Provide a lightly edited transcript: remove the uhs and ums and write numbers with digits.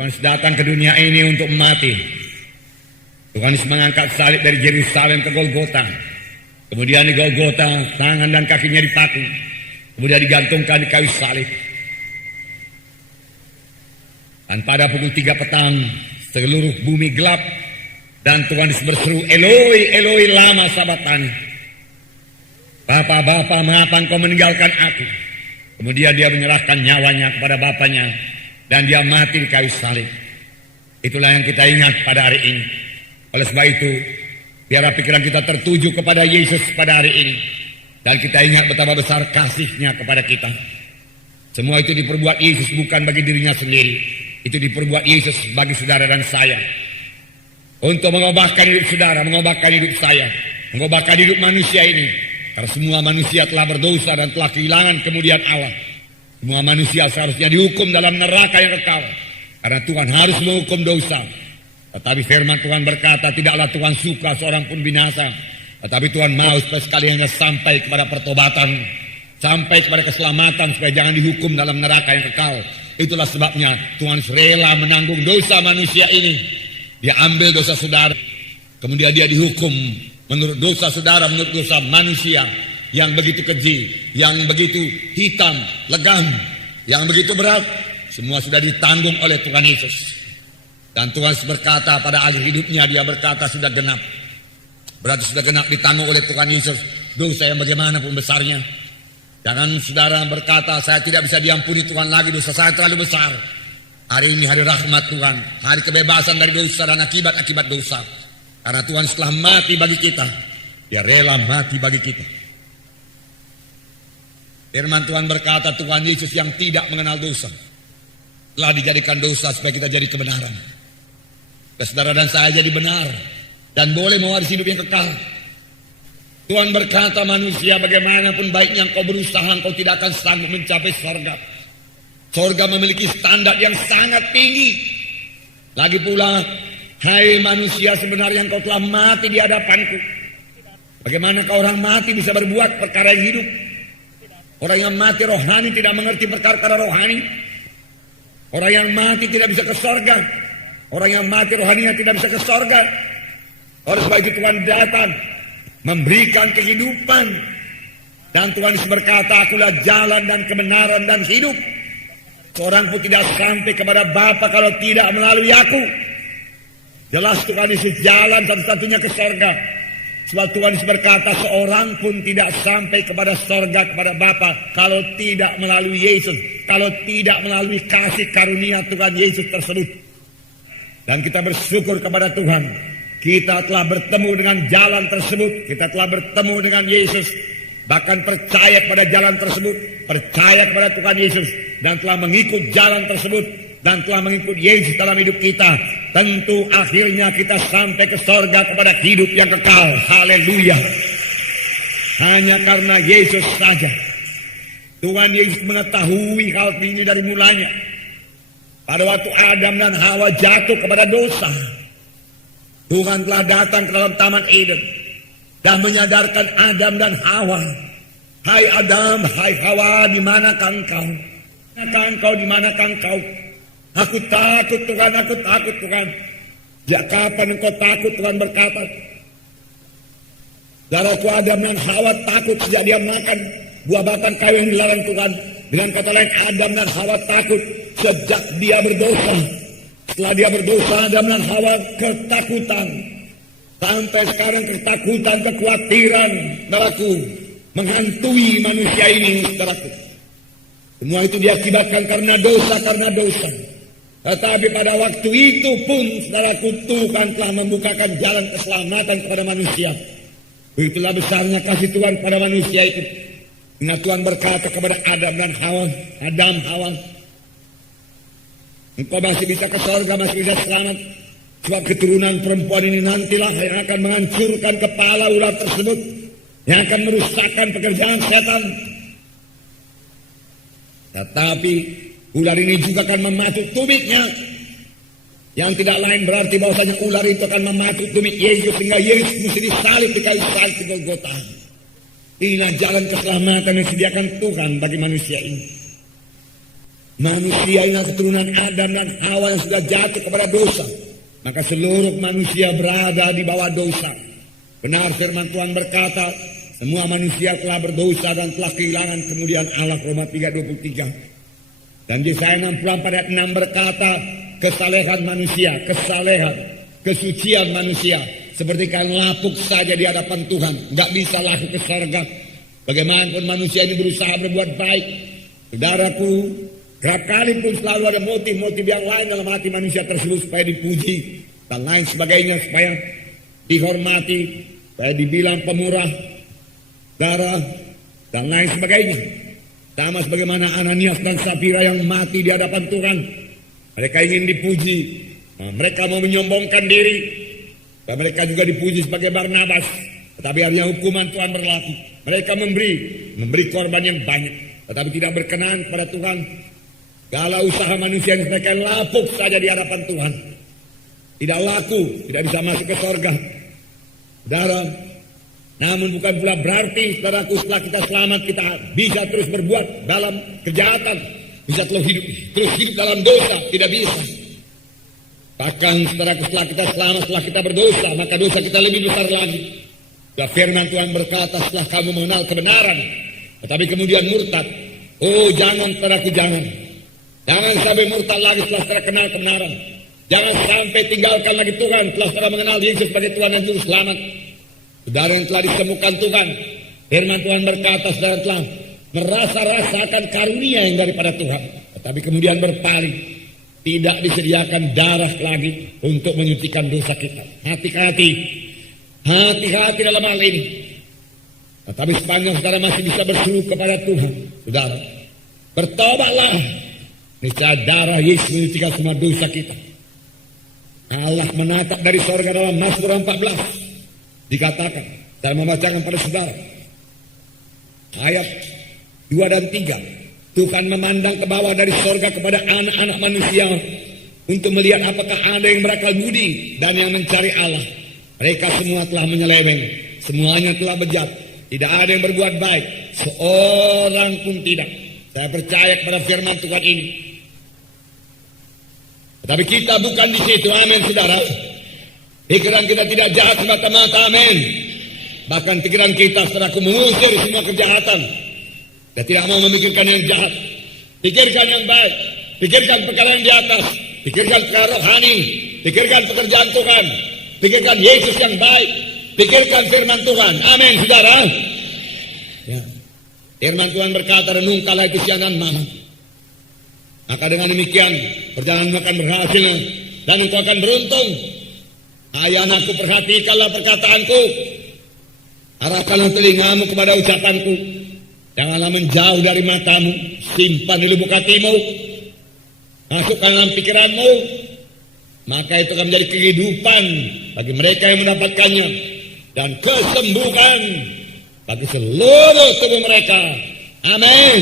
Tuhan Yesus datang ke dunia ini untuk mati. Tuhan Yesus mengangkat salib dari Yerusalem ke Golgota. Kemudian di Golgota tangan dan kakinya dipaku. Kemudian digantungkan di kayu salib. Dan pada pukul 3 petang seluruh bumi gelap dan Tuhan Yesus berseru, Eloi, Eloi lama sabachthani. Bapa, mengapa engkau meninggalkan aku? Kemudian dia menyerahkan nyawanya kepada Bapanya dan dia mati di kayu salib. Itulah yang kita ingat pada hari ini. Oleh sebab itu, biarlah pikiran kita tertuju kepada Yesus pada hari ini. Dan kita ingat betapa besar kasih-Nya kepada kita. Semua itu diperbuat Yesus bukan bagi dirinya sendiri. Itu diperbuat Yesus bagi saudara dan saya. Untuk mengubahkan hidup saudara, mengubahkan hidup saya, mengubahkan hidup manusia ini. Karena semua manusia telah berdosa dan telah kehilangan kemuliaan Allah. Semua manusia seharusnya dihukum dalam neraka yang kekal. Karena Tuhan harus menghukum dosa. Tetapi firman Tuhan berkata, tidaklah Tuhan suka seorang pun binasa. Tetapi Tuhan mau supaya sekaliannya sampai kepada pertobatan, sampai kepada keselamatan, supaya jangan dihukum dalam neraka yang kekal. Itulah sebabnya Tuhan rela menanggung dosa manusia ini. Dia ambil dosa saudara, kemudian dia dihukum menurut dosa saudara, menurut dosa manusia yang begitu keji, yang begitu hitam, legam, yang begitu berat. Semua sudah ditanggung oleh Tuhan Yesus. Dan Tuhan berkata pada akhir hidupnya, dia berkata sudah genap. Berarti sudah genap ditanggung oleh Tuhan Yesus dosa yang bagaimanapun besarnya. Jangan saudara berkata, saya tidak bisa diampuni Tuhan lagi, dosa saya terlalu besar. Hari ini hari rahmat Tuhan, hari kebebasan dari dosa dan akibat-akibat dosa. Karena Tuhan setelah mati bagi kita, dia rela mati bagi kita. Firman Tuhan berkata, Tuhan Yesus yang tidak mengenal dosa telah dijadikan dosa supaya kita jadi kebenaran. Saudara dan saya jadi benar dan boleh mewarisi hidup yang kekal. Tuhan berkata, manusia bagaimanapun baiknya engkau berusaha, engkau tidak akan sanggup mencapai surga. Surga memiliki standar yang sangat tinggi. Lagi pula, hai manusia, sebenarnya engkau telah mati di hadapanku. Bagaimana kau orang mati bisa berbuat perkara yang hidup? Orang yang mati rohani tidak mengerti perkara-perkara rohani. Orang yang mati tidak bisa ke surga. Orang yang mati rohaninya tidak bisa ke surga. Oleh sebab itu Tuhan datang memberikan kehidupan. Dan Tuhan berkata, akulah jalan dan kebenaran dan hidup. Seorang pun tidak sampai kepada Bapa kalau tidak melalui aku. Jelas Tuhan Yesus jalan satu-satunya ke surga. Sebab Tuhan Yesus berkata, seorang pun tidak sampai kepada surga, kepada Bapa kalau tidak melalui Yesus. Kalau tidak melalui kasih karunia Tuhan Yesus tersebut. Dan kita bersyukur kepada Tuhan. Kita telah bertemu dengan jalan tersebut. Kita telah bertemu dengan Yesus. Bahkan percaya kepada jalan tersebut. Percaya kepada Tuhan Yesus. Dan telah mengikut jalan tersebut. Dan telah mengikut Yesus dalam hidup kita. Tentu akhirnya kita sampai ke surga kepada hidup yang kekal. Haleluya. Hanya karena Yesus saja. Tuhan Yesus mengetahui hal ini dari mulanya. Pada waktu Adam dan Hawa jatuh kepada dosa, Tuhan telah datang ke dalam Taman Eden dan menyadarkan Adam dan Hawa, hai Adam, hai Hawa, di manakah engkau? Di manakah engkau? Aku takut Tuhan, aku takut Tuhan. Sejak kapan engkau takut? Tuhan berkata. Saudaraku, Adam dan Hawa takut sejak dia makan buah batang kayu yang dilarang Tuhan. Dengan kata lain, Adam dan Hawa takut sejak dia berdosa. Setelah dia berdosa, Adam dan Hawa ketakutan. Sampai sekarang ketakutan, kekhawatiran, saudaraku, menghantui manusia ini, saudaraku. Semua itu diakibatkan karena dosa. Tetapi pada waktu itu pun, saudaraku, Tuhan telah membukakan jalan keselamatan kepada manusia. Itulah besarnya kasih Tuhan pada manusia itu. Nah, Tuhan berkata kepada Adam dan Hawa, Adam, Hawa, engkau masih bisa ke surga, masih bisa selamat. Sebab keturunan perempuan ini nantilah yang akan menghancurkan kepala ular tersebut, yang akan merusakkan pekerjaan setan. Tetapi ular ini juga akan mematuk tumitnya, yang tidak lain berarti bahwasanya ular itu akan mematuk tumit Yesus sehingga Yesus mesti disalib di kayu salib di Golgota. Inilah jalan keselamatan yang disediakan Tuhan bagi manusia ini. manusia inilah keturunan Adam dan Hawa yang sudah jatuh kepada dosa. Maka seluruh manusia berada di bawah dosa. Benar firman Tuhan berkata, semua manusia telah berdosa dan telah kehilangan kemuliaan Allah, Roma 3:23. Dan Yesaya 64 ayat 6 berkata, kesalehan manusia, kesucian manusia seperti kain lapuk saja di hadapan Tuhan, nggak bisa laku ke surga. Bagaimanapun manusia ini berusaha berbuat baik, saudaraku, kerap kali pun selalu ada motif-motif yang lain dalam hati manusia tersebut supaya dipuji dan lain sebagainya, supaya dihormati, supaya dibilang pemurah, darah, dan lain sebagainya. Sama sebagaimana Ananias dan Safira yang mati di hadapan Tuhan. Mereka ingin dipuji, mereka mau menyombongkan diri, dan mereka juga dipuji sebagai Barnabas. Tetapi akhirnya hukuman Tuhan berlaku. Mereka memberi korban yang banyak, tetapi tidak berkenan kepada Tuhan. Segala usaha manusia yang mereka lapuk saja di hadapan Tuhan. Tidak laku, tidak bisa masuk ke surga. Saudara, namun bukan pula berarti saudaraku setelah kita selamat kita bisa terus berbuat dalam kejahatan, bisa terus hidup dalam dosa, tidak bisa. Bahkan saudaraku setelah kita selamat, setelah kita berdosa, maka dosa kita lebih besar lagi. Ya, firman Tuhan berkata, setelah kamu mengenal kebenaran, tetapi kemudian murtad. Oh jangan saudaraku, jangan sampai murtad lagi setelah saudara kenal kebenaran. Jangan sampai tinggalkan lagi Tuhan setelah saudara mengenal Yesus sebagai Tuhan dan Juru Selamat. Saudara yang telah ditemukan Tuhan, firman Tuhan berkata, saudara telah merasa-rasakan karunia yang daripada Tuhan, tetapi kemudian berpaling, tidak disediakan darah lagi untuk menyucikan dosa kita. Hati-hati dalam hal ini. Tetapi sepanjang saudara masih bisa berseru kepada Tuhan, saudara, bertobatlah. Niscaya darah Yesus menyucikan semua dosa kita. Allah menatap dari sorga dalam Mazmur 14. Dikatakan, saya membacakan pada saudara, ayat 2 dan 3. Tuhan memandang ke bawah dari sorga kepada anak-anak manusia untuk melihat apakah ada yang berakal budi dan yang mencari Allah. Mereka semua telah menyeleweng, semuanya telah bejat, tidak ada yang berbuat baik, seorang pun tidak. Saya percaya kepada firman Tuhan ini. Tetapi kita bukan di situ, amin saudara. Pikiran kita tidak jahat semata-mata, amin. Bahkan pikiran kita saudaraku mengusir semua kejahatan. Kita tidak mau memikirkan yang jahat. Pikirkan yang baik. Pikirkan perkara yang di atas. Pikirkan perkara rohani. Pikirkan pekerjaan Tuhan. Pikirkan Yesus yang baik. Pikirkan firman Tuhan, amin saudara. Ya. Firman Tuhan berkata, renungkanlah itu siang dan malam. Maka dengan demikian perjalanan akan berhasil dan engkau akan beruntung. Hai anakku, perhatikanlah perkataanku, arahkanlah telingamu kepada ucapanku, janganlah menjauh dari matamu, simpan di lubuk hatimu, masukkan dalam pikiranmu, maka itu akan menjadi kehidupan bagi mereka yang mendapatkannya dan kesembuhan bagi seluruh tubuh mereka. Amin.